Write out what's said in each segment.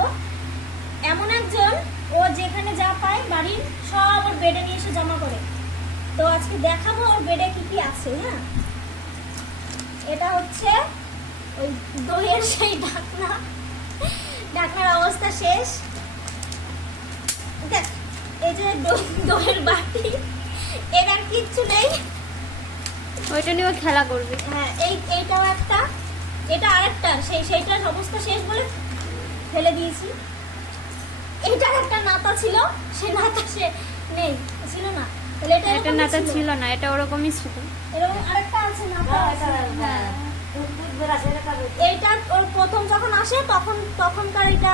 দেখাবো। এমন একজন, ও যেখানে যা পায় বাড়ির সব ওর বেডে নিয়ে এসে জমা করে। তো আজকে দেখাবো ওর বেডে কি কি আছে। হ্যাঁ, এটা হচ্ছে ওই দইয়ের সেই ঢাকনা, ঢাকনার অবস্থা শেষ। দেখ, এই যে দইয়ের বাটি, এটার কিচ্ছু নেই, ওইটা নিয়ে খেলা করবে। হ্যাঁ, এইটাও একটা, এটা আরেকটা, সেইটার অবস্থা শেষ বলে ফেলে দিয়েছি। এইটার একটা নাতা ছিল, সে নাতা সে নেই, ছিল না, তাহলে এটা নাতা ছিল না, এটা ওরকমই ছিল। এরকম আরেকটা আছে নাতা। হ্যাঁ, এইটা ওর প্রথম যখন আসে তখনকার এটা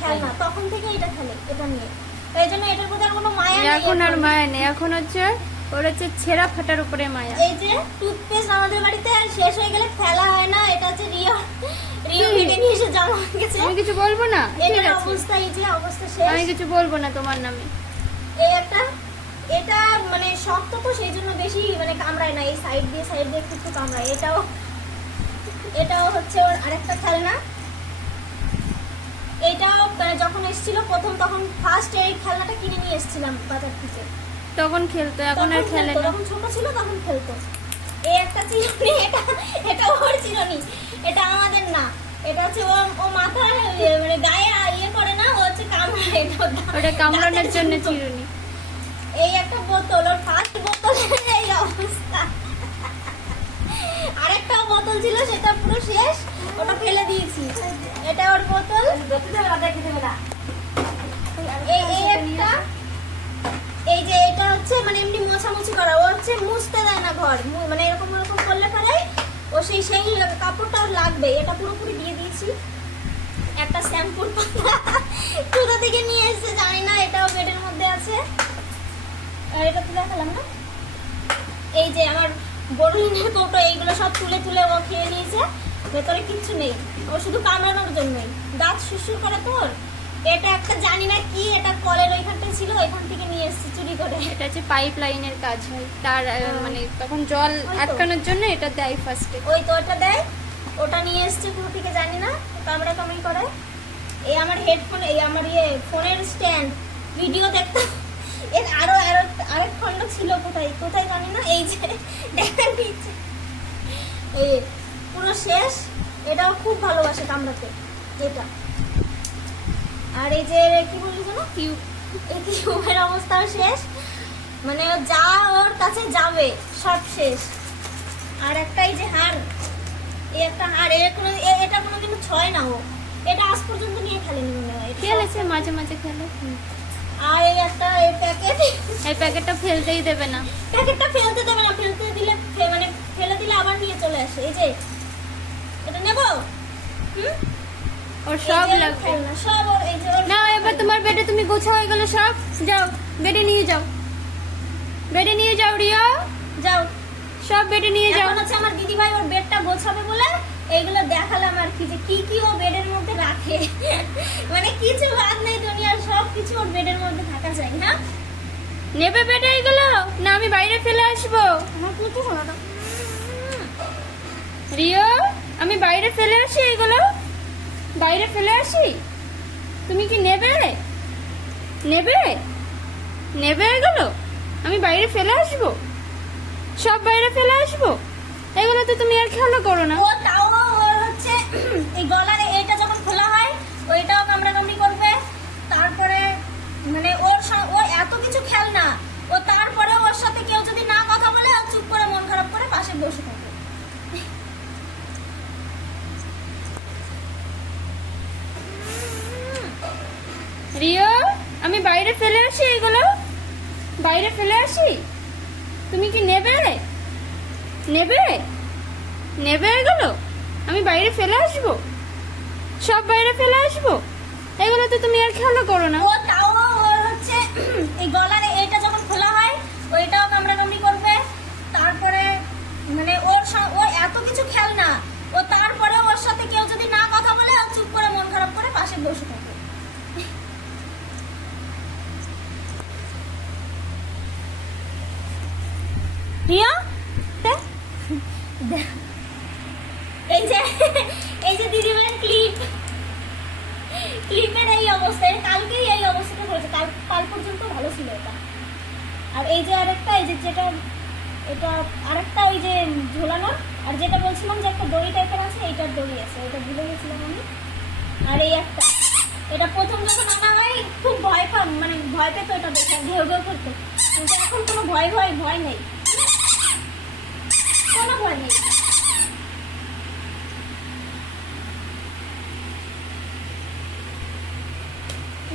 খেলনা, তখন থেকে এটা খেলে এটা নিয়ে, এই জন্য এটার প্রতি আর কোনো মায়া নেই। এখন আর মায়া নেই, এখন হচ্ছে ওর হচ্ছে ছেঁড়া ফাটার উপরে মায়া। এই যে টুথপেস্ট আমাদের বাড়িতে শেষ হয়ে গেলে ফেলা হয় না, এটা হচ্ছে রিও বেডে নিয়ে এসে জমা হয়ে গেছে। আমি কিছু বলবো না, ঠিক এটার আছে, অবস্থা, এই যে অবস্থা শেষ। আমি কিছু বলবো না তোমার নামে। এই একটা, এটা মানে শক্ত তো সেই জন্য বেশি মানে কামড়ায় না, এই সাইড দিয়ে একটু কামড়ায়। এটাও হচ্ছে ওর আরেকটা খেলনা। এটাও মানে যখন এসেছিল প্রথম, তখন ফার্স্ট এই খেলনাটা কিনে নিয়ে এসেছিলাম বাজার থেকে, তখন খেলতো, এখন আর খেলে না। যখন ছোট ছিল তখন খেলতো। এই একটা চিরুনি, এটা ওর চিরুনি, এটা আমাদের না, এটা হচ্ছে ও মাথায় মানে গায়ে ইয়ে করে না, ও হচ্ছে কামড়ায়, ওটা কামড়ানোর জন্য চিরুনি। এই একটা বোতল, ওর ফার্স্ট বোতল এই অবস্থা। আরেকটাও বোতল ছিল, সেটা পুরো শেষ, ওটা ফেলে দিয়েছি। এটা ওর বোতল। এই একটা, এই যে এটা হচ্ছে মানে এমনি মোছামুছি করা, ও হচ্ছে মুছতে দেয় না ঘর, মানে এরকম করলে পরে ও সেই কাপড়টা ওর লাগবে, এটা পুরোপুরি দিয়ে দিয়েছি। একটা শ্যাম্পুর পাতা কোথা থেকে নিয়ে এসেছে জানি না, এটাও বেডের মধ্যে আছে। আর এটা তুলে খেলাম না, এই যে আমার বড়লিনের কৌটো, এইগুলো সব তুলে ও খেয়ে নিয়েছে, ভেতরে কিচ্ছু নেই, ও শুধু কামড়ানোর জন্যই, দাঁত সুরসুর করে তোর। এটা একটা জানি না কি, এটা কলের ওইখানটায় ছিল, ওইখান থেকে নিয়ে এসেছি চুরি করে। এটা হচ্ছে পাইপ লাইনের কাজ হয়, তার মানে তখন জল আটকানোর জন্য এটা দেয় ফার্স্টে। ওই তো ওটা দেয়, ওটা নিয়ে এসছে কোথা থেকে জানি না, কামড়াকামড়ি করে। এই আমার হেডফোন, এই আমার ফোনের স্ট্যান্ড, ভিডিও দেখতাম, এর আরেক খন্ড ছিল কোথায় জানি না, এই যে দেখা দিচ্ছে, এই পুরো শেষ। এটাও খুব ভালোবাসে কামড়াতে এটা। আর এই যে কি বললি যেন, টিউব, এই টিউবের অবস্থাও শেষ, মানে যা ওর কাছে যাবে সব শেষ। আর একটা এই যে হাড়, এই একটা হাড়, এটা কোনোদিন ছয় না ও, এটা আজ পর্যন্ত নিয়ে খেলেনি মনে হয়, খেলেছে মাঝে মাঝে খেলে। আর এই একটা এই প্যাকেট, এই প্যাকেটটা ফেলতেই দেবে না, প্যাকেটটা ফেলতে দেবে না, ফেলতে দিলে মানে ফেলে দিলে আবার নিয়ে চলে আসে। এই যে এটা নেবো, ওর সব লাগবে সব ওর, এই যে না। এবার তোমার বেডে তুমি গোছাও এগুলো সব, যাও বেডে নিয়ে যাও, বেডে নিয়ে যাও রিয়া, যাও সব বেডে নিয়ে যাও। এখন হচ্ছে আমার দিদি ভাই ওর বেডটা গোছাবে বলে এইগুলো দেখালাম আর কি, যে কি ও বেডের মধ্যে রাখে। মানে কিছু বাদ নেই দুনিয়ার, সব কিছু ওর বেডের মধ্যে থাকা চাই না। নেবে বেডে এগুলো না আমি বাইরে ফেলে আসবো? আমার কুচু শোনাটা রিয়া, আমি বাইরে ফেলে আসি এগুলো, বাইরে ফেলে আসি, তুমি কি নেবে নেবে নেবে এগুলো? আমি বাইরে ফেলে আসবো, সব বাইরে ফেলে আসবো, এগুলো তো তুমি আর খেয়াল করো না। ও তাও ওর হচ্ছে এই গলার এইটা যখন খোলা হয় ওইটাও কামড়াকামড়ি করবে। তারপরে মানে ও এত কিছু খেল না, ও তারপরে ওর সাথে কেউ যদি না কথা বলে ও চুপ করে মন খারাপ করে পাশে বসে থাকে। রিয়া, আমি বাইরে ফেলে আসি এগুলো, বাইরে ফেলে আসি, তুমি কি নেবে নেবে নেবে এগুলো? আমি বাইরে ফেলে আসবো, সব বাইরে ফেলে আসবো, এগুলো তো তুমি আর খেয়াল করো না। ও তাও ওর হচ্ছে এই গলার এইটা যখন খোলা হয় ওইটাও কামড়াকামড়ি করবে। তারপরে মানে ও এত কিছু খেল না, ও তারপরে ওর সাথে কেউ যদি না কথা বলে ও চুপ করে মন খারাপ করে পাশে বসে থাকে। রিয়া, এই যে দিদিভাইয়ের ক্লিপ কাল পর্যন্ত ভালো ছিল এটা। আর এই যে আরেকটা, এই যে যেটা এটা আরেকটা ওই যে ঝোলানো, আর যেটা বলছিলাম যে একটা দড়ি টাইপের আছে, এইটার দড়ি আছে, এটা ভুলে গেছিলাম আমি। আর এই একটা, এটা প্রথম যখন আনা হয় খুব ভয় পাম, মানে ভয় পেত এটা দেখে, ঘেউ ঘেউ করতো, কিন্তু এখন কোনো ভয় নেই, কোনো ভয় নেই।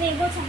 নেই গোছা